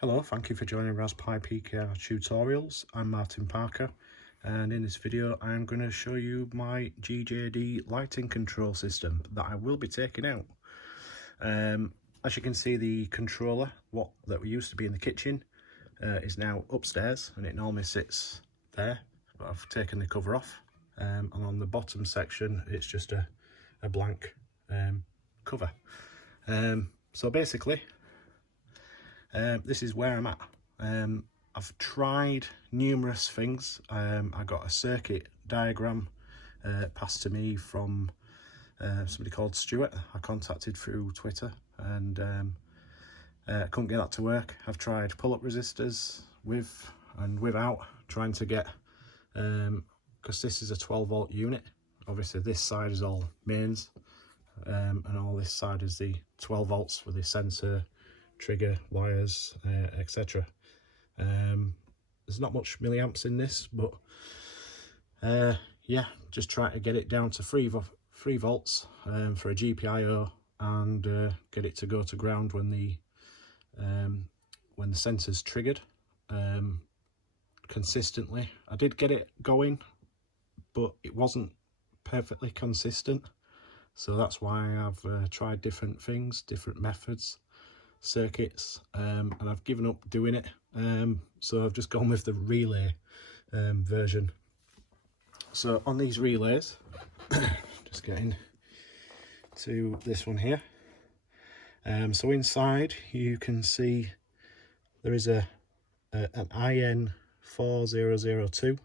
Hello, thank you for joining Raspberry PKR Tutorials. I'm Martin Parker, and in this video I'm going to show you my GJD lighting control system that I will be taking out. As you can see, the controller, that used to be in the kitchen, is now upstairs, and it normally sits there, but I've taken the cover off, and on the bottom section it's just a blank cover. So basically, this is where I'm at. I've tried numerous things. I got a circuit diagram passed to me from somebody called Stuart. I contacted through Twitter, and couldn't get that to work. I've tried pull-up resistors with and without, trying to get, because this is a 12-volt unit. Obviously this side is all mains, and all this side is the 12 volts for the sensor, trigger, wires, etc. There's not much milliamps in this, but yeah, just try to get it down to 3 volts for a GPIO, and get it to go to ground when the sensor's triggered consistently. I did get it going, but it wasn't perfectly consistent, so that's why I've tried different things, different methods, circuits, and I've given up doing it, so I've just gone with the relay version. So on these relays, just getting to this one here, so inside you can see there is an IN4002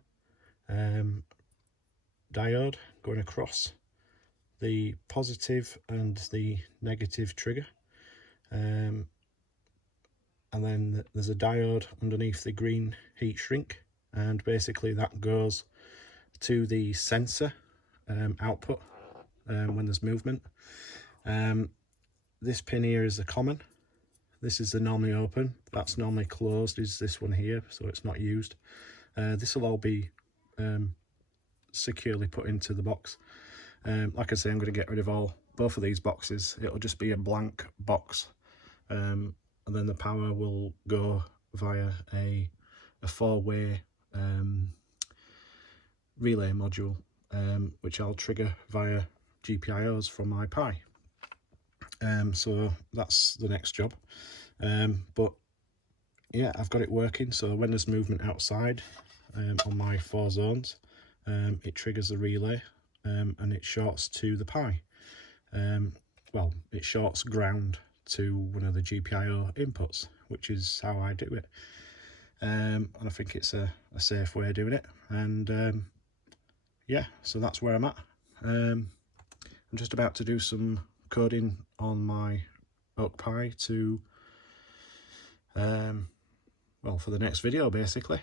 diode going across the positive and the negative trigger, and then there's a diode underneath the green heat shrink, and basically that goes to the sensor output when there's movement. This pin here is the common. This is the normally open. That's normally closed, is this one here, so it's not used. This will all be securely put into the box. Like I say, I'm going to get rid of both of these boxes. It'll just be a blank box, and then the power will go via a 4-way relay module, which I'll trigger via GPIOs from my Pi. So that's the next job. But yeah, I've got it working. So when there's movement outside on my 4 zones, it triggers the relay, and it shorts to the Pi. Well, it shorts ground to one of the GPIO inputs, which is how I do it. And I think it's a safe way of doing it. And yeah, so that's where I'm at. I'm just about to do some coding on my Oak Pi to, well, for the next video basically.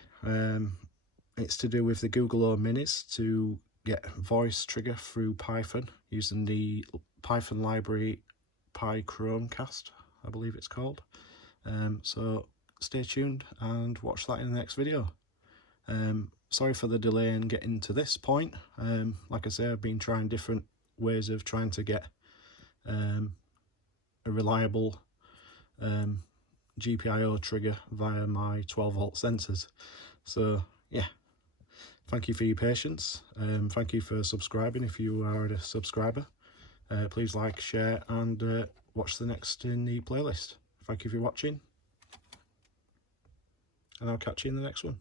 It's to do with the Google Home Minis, to get voice trigger through Python using the Python library PyChromecast, I believe it's called. So stay tuned and watch that in the next video. Sorry for the delay in getting to this point. Like I say, I've been trying different ways of trying to get a reliable GPIO trigger via my 12 volt sensors. So yeah, thank you for your patience. Thank you for subscribing if you are a subscriber. Please like, share, and watch the next in the playlist. Thank you for watching, and I'll catch you in the next one.